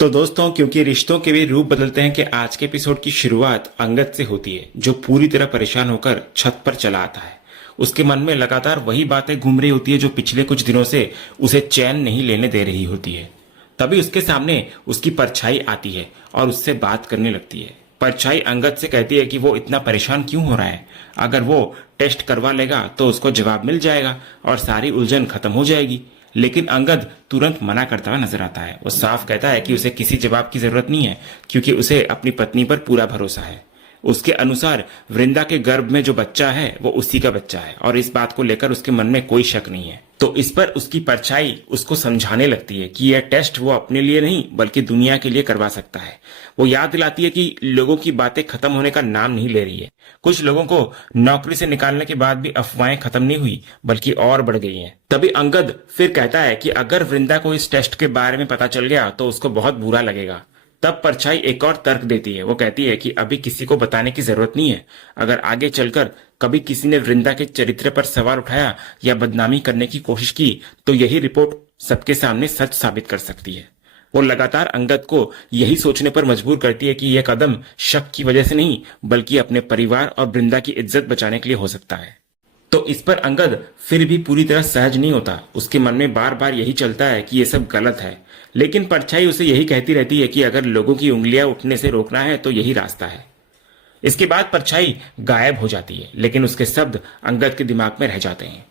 तो दोस्तों, क्योंकि रिश्तों के भी रूप बदलते हैं कि आज के एपिसोड की शुरुआत अंगद से होती है, जो पूरी तरह परेशान होकर छत पर चला आता है। उसके मन में लगातार वही बातें घूम रही होती है जो पिछले कुछ दिनों से उसे चैन नहीं लेने दे रही होती है। तभी उसके सामने उसकी परछाई आती है और उससे बात करने लगती है। परछाई अंगद से कहती है कि वो इतना परेशान क्यों हो रहा है। अगर वो टेस्ट करवा लेगा तो उसको जवाब मिल जाएगा और सारी उलझन खत्म हो जाएगी। लेकिन अंगद तुरंत मना करता हुआ नजर आता है। वो साफ कहता है कि उसे किसी जवाब की जरूरत नहीं है, क्योंकि उसे अपनी पत्नी पर पूरा भरोसा है। उसके अनुसार वृंदा के गर्भ में जो बच्चा है वो उसी का बच्चा है और इस बात को लेकर उसके मन में कोई शक नहीं है। तो इस पर उसकी परछाई उसको समझाने लगती है कि यह टेस्ट वो अपने लिए नहीं बल्कि दुनिया के लिए करवा सकता है। वो याद दिलाती है कि लोगों की बातें खत्म होने का नाम नहीं ले रही है। कुछ लोगों को नौकरी से निकालने के बाद भी अफवाहें खत्म नहीं हुई बल्कि और बढ़ गई हैं। तभी अंगद फिर कहता है कि अगर वृंदा को इस टेस्ट के बारे में पता चल गया तो उसको बहुत बुरा लगेगा। तब परछाई एक और तर्क देती है। वो कहती है कि अभी किसी को बताने की जरूरत नहीं है। अगर आगे चलकर कभी किसी ने वृंदा के चरित्र पर सवाल उठाया या बदनामी करने की कोशिश की तो यही रिपोर्ट सबके सामने सच साबित कर सकती है। वो लगातार अंगद को यही सोचने पर मजबूर करती है कि यह कदम शक की वजह से नहीं बल्कि अपने परिवार और वृंदा की इज्जत बचाने के लिए हो सकता है। तो इस पर अंगद फिर भी पूरी तरह सहज नहीं होता। उसके मन में बार बार यही चलता है कि यह सब गलत है। लेकिन परछाई उसे यही कहती रहती है कि अगर लोगों की उंगलियां उठने से रोकना है तो यही रास्ता है। इसके बाद परछाई गायब हो जाती है, लेकिन उसके शब्द अंगद के दिमाग में रह जाते हैं।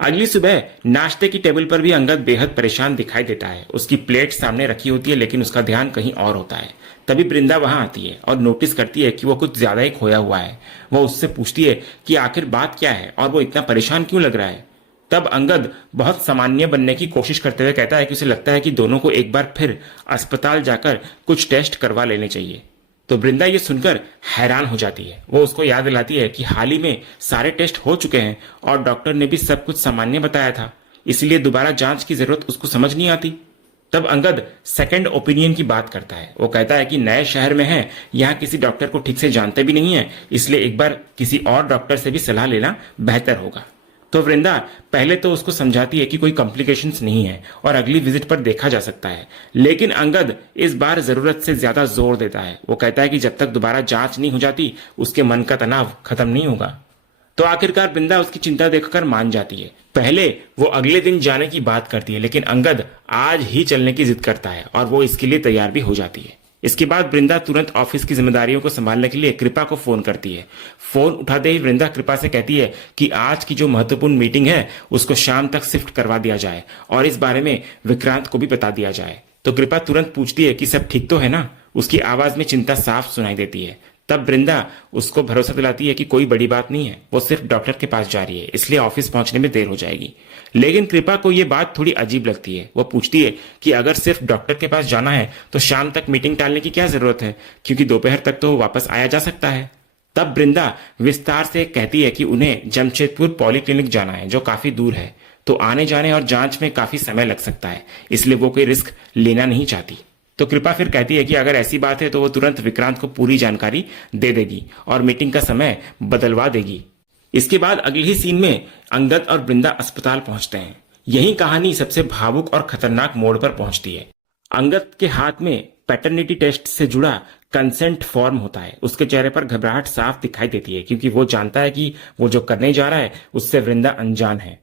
अगली सुबह नाश्ते की टेबल पर भी अंगद बेहद परेशान दिखाई देता है। उसकी प्लेट सामने रखी होती है लेकिन उसका ध्यान कहीं और होता है। तभी वृंदा वहां आती है और नोटिस करती है कि वो कुछ ज्यादा ही खोया हुआ है। वो उससे पूछती है कि आखिर बात क्या है और वो इतना परेशान क्यों लग रहा है। तब अंगद बहुत सामान्य बनने की कोशिश करते हुए कहता है कि उसे लगता है कि दोनों को एक बार फिर अस्पताल जाकर कुछ टेस्ट करवा लेने चाहिए। तो वृंदा ये सुनकर हैरान हो जाती है। वो उसको याद दिलाती है कि हाल ही में सारे टेस्ट हो चुके हैं और डॉक्टर ने भी सब कुछ सामान्य बताया था, इसलिए दोबारा जांच की जरूरत उसको समझ नहीं आती। तब अंगद सेकंड ओपिनियन की बात करता है। वो कहता है कि नए शहर में है, यहाँ किसी डॉक्टर को ठीक से जानते भी नहीं है, इसलिए एक बार किसी और डॉक्टर से भी सलाह लेना बेहतर होगा। तो वृंदा पहले तो उसको समझाती है कि कोई कॉम्प्लिकेशंस नहीं है और अगली विजिट पर देखा जा सकता है। लेकिन अंगद इस बार जरूरत से ज्यादा जोर देता है। वो कहता है कि जब तक दोबारा जांच नहीं हो जाती उसके मन का तनाव खत्म नहीं होगा। तो आखिरकार वृंदा उसकी चिंता देखकर मान जाती है। पहले वो अगले दिन जाने की बात करती है, लेकिन अंगद आज ही चलने की जिद करता है और वो इसके लिए तैयार भी हो जाती है। इसके बाद वृंदा तुरंत ऑफिस की जिम्मेदारियों को संभालने के लिए कृपा को फोन करती है। फोन उठाते ही वृंदा कृपा से कहती है कि आज की जो महत्वपूर्ण मीटिंग है उसको शाम तक शिफ्ट करवा दिया जाए और इस बारे में विक्रांत को भी बता दिया जाए। तो कृपा तुरंत पूछती है कि सब ठीक तो है ना। उसकी आवाज में चिंता साफ सुनाई देती है। तब वृंदा उसको भरोसा दिलाती है कि कोई बड़ी बात नहीं है, वो सिर्फ डॉक्टर के पास जा रही है, इसलिए ऑफिस पहुंचने में देर हो जाएगी। लेकिन कृपा को यह बात थोड़ी अजीब लगती है। वो पूछती है कि अगर सिर्फ डॉक्टर के पास जाना है तो शाम तक मीटिंग टालने की क्या जरूरत है, क्योंकि दोपहर तक तो वापस आया जा सकता है। तब वृंदा विस्तार से कहती है कि उन्हें जमशेदपुर पॉलीक्लिनिक जाना है, जो काफी दूर है, तो आने जाने और जांच में काफी समय लग सकता है, इसलिए वो कोई रिस्क लेना नहीं चाहती। तो कृपा फिर कहती है कि अगर ऐसी बात है तो वो तुरंत विक्रांत को पूरी जानकारी दे देगी और मीटिंग का समय बदलवा देगी। इसके बाद अगले ही सीन में अंगद और वृंदा अस्पताल पहुंचते हैं। यही कहानी सबसे भावुक और खतरनाक मोड़ पर पहुंचती है। अंगद के हाथ में पैटर्निटी टेस्ट से जुड़ा कंसेंट फॉर्म होता है। उसके चेहरे पर घबराहट साफ दिखाई देती है, क्योंकि वो जानता है कि वो जो करने जा रहा है उससे वृंदा अनजान है।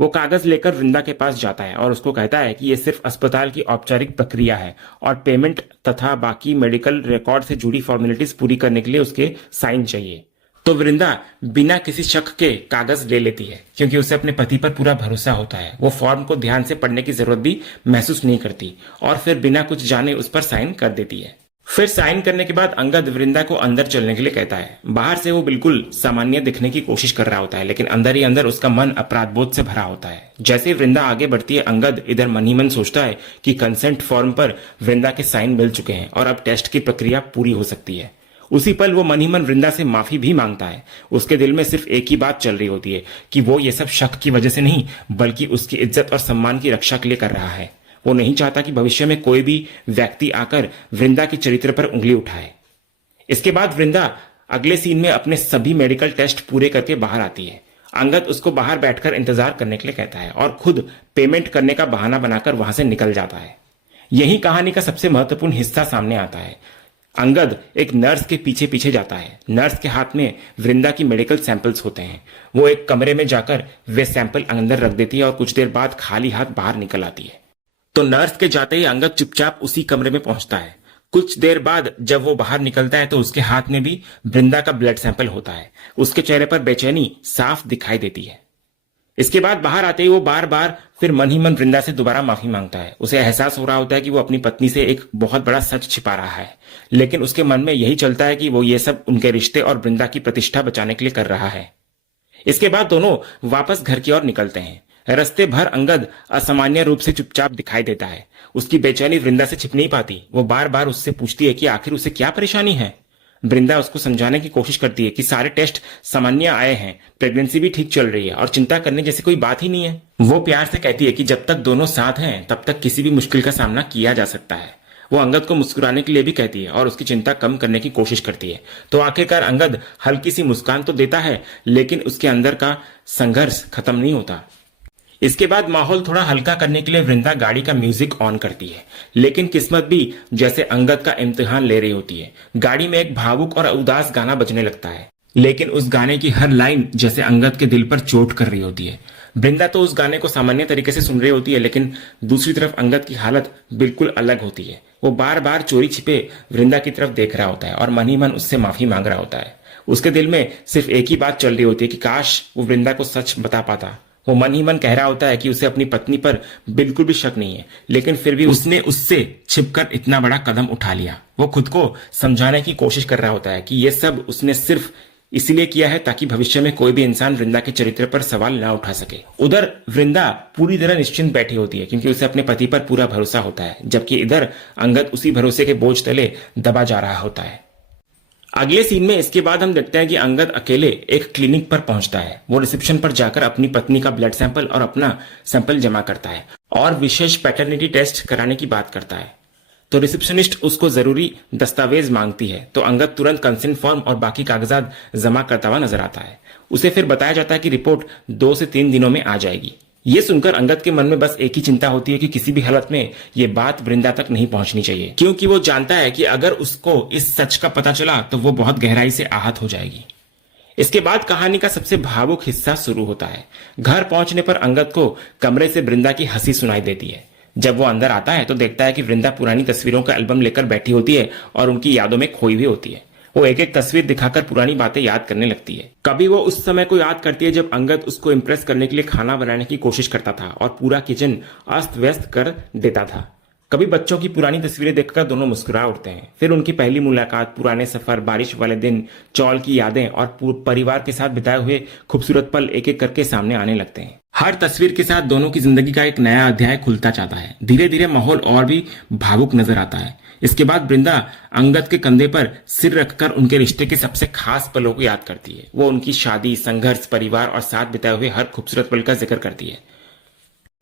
वो कागज लेकर वृंदा के पास जाता है और उसको कहता है कि ये सिर्फ अस्पताल की औपचारिक प्रक्रिया है और पेमेंट तथा बाकी मेडिकल रिकॉर्ड से जुड़ी फॉर्मेलिटीज पूरी करने के लिए उसके साइन चाहिए। तो वृंदा बिना किसी शक के कागज ले लेती है, क्योंकि उसे अपने पति पर पूरा भरोसा होता है। वो फॉर्म को ध्यान से पढ़ने की जरूरत भी महसूस नहीं करती और फिर बिना कुछ जाने उस पर साइन कर देती है। फिर साइन करने के बाद अंगद वृंदा को अंदर चलने के लिए कहता है। बाहर से वो बिल्कुल सामान्य दिखने की कोशिश कर रहा होता है, लेकिन अंदर ही अंदर उसका मन अपराध बोध से भरा होता है। जैसे ही वृंदा आगे बढ़ती है, अंगद इधर मन ही मन सोचता है कि कंसेंट फॉर्म पर वृंदा के साइन मिल चुके हैं और अब टेस्ट की प्रक्रिया पूरी हो सकती है। उसी पल वो मन ही मन वृंदा से माफी भी मांगता है। उसके दिल में सिर्फ एक ही बात चल रही होती है कि वो ये सब शक की वजह से नहीं बल्कि उसकी इज्जत और सम्मान की रक्षा के लिए कर रहा है। वो नहीं चाहता कि भविष्य में कोई भी व्यक्ति आकर वृंदा के चरित्र पर उंगली उठाए। इसके बाद वृंदा अगले सीन में अपने सभी मेडिकल टेस्ट पूरे करके बाहर आती है। अंगद उसको बाहर बैठकर इंतजार करने के लिए कहता है और खुद पेमेंट करने का बहाना बनाकर वहां से निकल जाता है। यही कहानी का सबसे महत्वपूर्ण हिस्सा सामने आता है। अंगद एक नर्स के पीछे पीछे जाता है। नर्स के हाथ में वृंदा की मेडिकल सैंपल्स होते हैं। वो एक कमरे में जाकर वे सैंपल अंदर रख देती है और कुछ देर बाद खाली हाथ बाहर निकल आती है। तो नर्स के जाते ही अंगद चुपचाप उसी कमरे में पहुंचता है। कुछ देर बाद जब वो बाहर निकलता है तो उसके हाथ में भी वृंदा का ब्लड सैंपल होता है। उसके चेहरे पर बेचैनी साफ दिखाई देती है। इसके बाद बाहर आते ही वो बार बार फिर मन ही मन वृंदा से दोबारा माफी मांगता है। उसे एहसास हो रहा होता है कि वो अपनी पत्नी से एक बहुत बड़ा सच छिपा रहा है, लेकिन उसके मन में यही चलता है कि वो ये सब उनके रिश्ते और वृंदा की प्रतिष्ठा बचाने के लिए कर रहा है। इसके बाद दोनों वापस घर की ओर निकलते हैं। रास्ते भर अंगद असामान्य रूप से चुपचाप दिखाई देता है। उसकी बेचैनी वृंदा से छिप नहीं पाती। वो बार बार उससे पूछती है कि आखिर उसे क्या परेशानी है। वृंदा उसको समझाने की कोशिश करती है कि सारे टेस्ट सामान्य आए हैं, प्रेगनेंसी भी ठीक चल रही है और चिंता करने जैसी कोई बात ही नहीं है। वो प्यार से कहती है कि जब तक दोनों साथ हैं तब तक किसी भी मुश्किल का सामना किया जा सकता है। वो अंगद को मुस्कुराने के लिए भी कहती है और उसकी चिंता कम करने की कोशिश करती है। तो आखिरकार अंगद हल्की सी मुस्कान तो देता है, लेकिन उसके अंदर का संघर्ष खत्म नहीं होता। इसके बाद माहौल थोड़ा हल्का करने के लिए वृंदा गाड़ी का म्यूजिक ऑन करती है, लेकिन किस्मत भी जैसे अंगद का इम्तिहान ले रही होती है। गाड़ी में एक भावुक और उदास गाना बजने लगता है, लेकिन उस गाने की हर लाइन जैसे अंगद के दिल पर चोट कर रही होती है। वृंदा तो उस गाने को सामान्य तरीके से सुन रही होती है, लेकिन दूसरी तरफ अंगद की हालत बिल्कुल अलग होती है। वो बार बार चोरी छिपे वृंदा की तरफ देख रहा होता है और मन ही मन उससे माफी मांग रहा होता है। उसके दिल में सिर्फ एक ही बात चल रही होती है कि काश वो वृंदा को सच बता पाता। वो मन ही मन कह रहा होता है कि उसे अपनी पत्नी पर बिल्कुल भी शक नहीं है, लेकिन फिर भी उसने उससे छिपकर इतना बड़ा कदम उठा लिया। वो खुद को समझाने की कोशिश कर रहा होता है कि ये सब उसने सिर्फ इसलिए किया है ताकि भविष्य में कोई भी इंसान वृंदा के चरित्र पर सवाल ना उठा सके। उधर वृंदा पूरी तरह निश्चिंत बैठी होती है क्योंकि उसे अपने पति पर पूरा भरोसा होता है, जबकि इधर अंगद उसी भरोसे के बोझ तले दबा जा रहा होता है। अगले सीन में इसके बाद हम देखते हैं कि अंगद अकेले एक क्लिनिक पर पहुंचता है। वो रिसेप्शन पर जाकर अपनी पत्नी का ब्लड सैंपल और अपना सैंपल जमा करता है और विशेष पैटर्निटी टेस्ट कराने की बात करता है। तो रिसेप्शनिस्ट उसको जरूरी दस्तावेज मांगती है, तो अंगद तुरंत कंसेंट फॉर्म और बाकी कागजात जमा करता हुआ नजर आता है। उसे फिर बताया जाता है कि रिपोर्ट 2 से 3 दिनों में आ जाएगी। ये सुनकर अंगद के मन में बस एक ही चिंता होती है कि किसी भी हालत में ये बात वृंदा तक नहीं पहुंचनी चाहिए, क्योंकि वो जानता है कि अगर उसको इस सच का पता चला तो वो बहुत गहराई से आहत हो जाएगी। इसके बाद कहानी का सबसे भावुक हिस्सा शुरू होता है। घर पहुंचने पर अंगद को कमरे से वृंदा की हंसी सुनाई देती है। जब वो अंदर आता है तो देखता है कि वृंदा पुरानी तस्वीरों का एल्बम लेकर बैठी होती है और उनकी यादों में खोई हुई होती है। वो एक एक तस्वीर दिखाकर पुरानी बातें याद करने लगती है। कभी वो उस समय को याद करती है जब अंगद उसको इम्प्रेस करने के लिए खाना बनाने की कोशिश करता था और पूरा किचन अस्त व्यस्त कर देता था। कभी बच्चों की पुरानी तस्वीरें देखकर दोनों मुस्कुरा उठते हैं। फिर उनकी पहली मुलाकात, पुराने सफर, बारिश वाले दिन, चौल की यादें और परिवार के साथ बिताए हुए खूबसूरत पल एक एक करके सामने आने लगते हैं। हर तस्वीर के साथ दोनों की जिंदगी का एक नया अध्याय खुलता जाता है। धीरे धीरे माहौल और भी भावुक नजर आता है। इसके बाद वृंदा अंगद के कंधे पर सिर रखकर उनके रिश्ते के सबसे खास पलों को याद करती है। वो उनकी शादी, संघर्ष, परिवार और साथ बिताए हुए हर खूबसूरत पल का जिक्र करती है।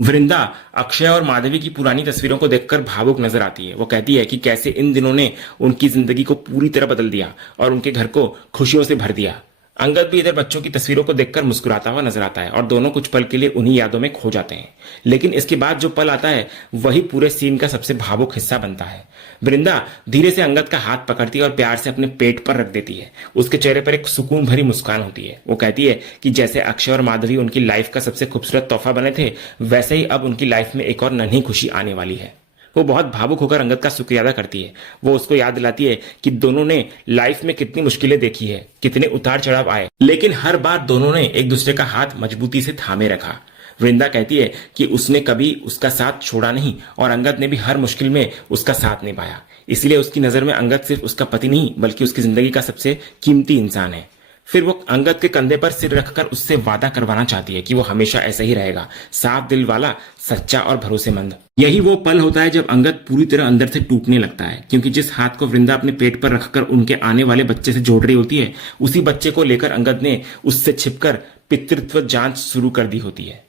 वृंदा अक्षय और माधवी की पुरानी तस्वीरों को देखकर भावुक नजर आती है। वो कहती है कि कैसे इन दिनों ने उनकी जिंदगी को पूरी तरह बदल दिया और उनके घर को खुशियों से भर दिया। अंगद भी इधर बच्चों की तस्वीरों को देखकर मुस्कुराता हुआ नजर आता है और दोनों कुछ पल के लिए उन्हीं यादों में खो जाते हैं। लेकिन इसके बाद जो पल आता है वही पूरे सीन का सबसे भावुक हिस्सा बनता है। वृंदा धीरे से अंगद का हाथ पकड़ती है और प्यार से अपने पेट पर रख देती है। उसके चेहरे पर एक सुकून भरी मुस्कान होती है। वो कहती है कि जैसे अक्षय और माधवी उनकी लाइफ का सबसे खूबसूरत तोहफा बने थे, वैसे ही अब उनकी लाइफ में एक और नन्ही खुशी आने वाली है। वो बहुत भावुक होकर अंगद का शुक्रिया अदा करती है। वो उसको याद दिलाती है कि दोनों ने लाइफ में कितनी मुश्किलें देखी है, कितने उतार चढ़ाव आए, लेकिन हर बार दोनों ने एक दूसरे का हाथ मजबूती से थामे रखा। वृंदा कहती है कि उसने कभी उसका साथ छोड़ा नहीं और अंगद ने भी हर मुश्किल में उसका साथ निभाया। इसलिए उसकी नजर में अंगद सिर्फ उसका पति नहीं बल्कि उसकी जिंदगी का सबसे कीमती इंसान है। फिर वो अंगद के कंधे पर सिर रखकर उससे वादा करवाना चाहती है कि वो हमेशा ऐसा ही रहेगा, साफ दिल वाला, सच्चा और भरोसेमंद। यही वो पल होता है जब अंगद पूरी तरह अंदर से टूटने लगता है, क्योंकि जिस हाथ को वृंदा अपने पेट पर रखकर उनके आने वाले बच्चे से जोड़ रही होती है, उसी बच्चे को लेकर अंगद ने उससे छिपकर पितृत्व जांच शुरू कर दी होती है।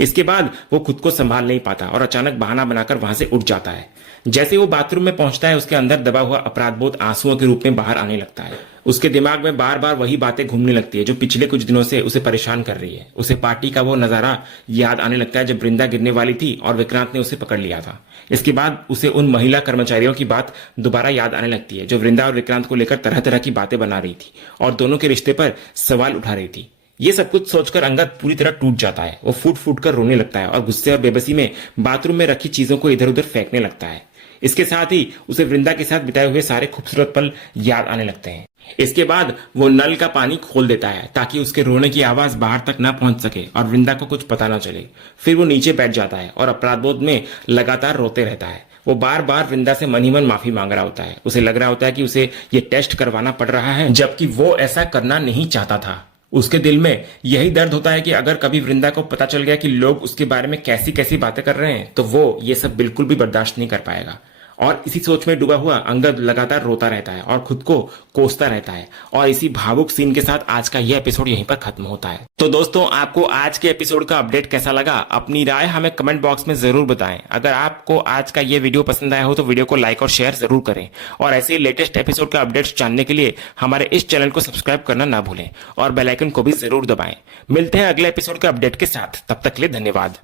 इसके बाद वो खुद को संभाल नहीं पाता और अचानक बहाना बनाकर वहां से उठ जाता है। जैसे वो बाथरूम में पहुंचता है, उसके अंदर दबा हुआ अपराध बोध आंसुओं के रूप में बाहर आने लगता है। उसके दिमाग में बार बार वही बातें घूमने लगती है जो पिछले कुछ दिनों से उसे परेशान कर रही है। उसे पार्टी का वो नजारा याद आने लगता है जब वृंदा गिरने वाली थी और विक्रांत ने उसे पकड़ लिया था। इसके बाद उसे उन महिला कर्मचारियों की बात दोबारा याद आने लगती है जो वृंदा और विक्रांत को लेकर तरह तरह की बातें बना रही थी और दोनों के रिश्ते पर सवाल उठा रही थी। ये सब कुछ सोचकर अंगद पूरी तरह टूट जाता है। वो फूट फूट कर रोने लगता है और गुस्से और बेबसी में बाथरूम में रखी चीजों को इधर उधर फेंकने लगता है। इसके साथ ही उसे वृंदा के साथ बिताए हुए सारे खूबसूरत पल याद आने लगते हैं। इसके बाद वो नल का पानी खोल देता है ताकि उसके रोने की आवाज बाहर तक ना पहुंच सके और वृंदा को कुछ पता ना चले। फिर वो नीचे बैठ जाता है और अपराधबोध में लगातार रोते रहता है। वो बार बार वृंदा से मन ही मन माफी मांग रहा होता है। उसे लग रहा होता है कि उसे ये टेस्ट करवाना पड़ रहा है, जबकि वो ऐसा करना नहीं चाहता था। उसके दिल में यही दर्द होता है कि अगर कभी वृंदा को पता चल गया कि लोग उसके बारे में कैसी कैसी बातें कर रहे हैं तो वो ये सब बिल्कुल भी बर्दाश्त नहीं कर पाएगा। और इसी सोच में डूबा हुआ अंगद लगातार रोता रहता है और खुद को कोसता रहता है। और इसी भावुक सीन के साथ आज का यह एपिसोड यहीं पर खत्म होता है। तो दोस्तों, आपको आज के एपिसोड का अपडेट कैसा लगा, अपनी राय हमें कमेंट बॉक्स में जरूर बताएं। अगर आपको आज का यह वीडियो पसंद आया हो तो वीडियो को लाइक और शेयर जरूर करें और ऐसे लेटेस्ट एपिसोड का अपडेट्स जानने के लिए हमारे इस चैनल को सब्सक्राइब करना ना भूलें और बेल आइकन को भी जरूर दबाएं। मिलते हैं अगले एपिसोड के अपडेट के साथ, तब तक के लिए धन्यवाद।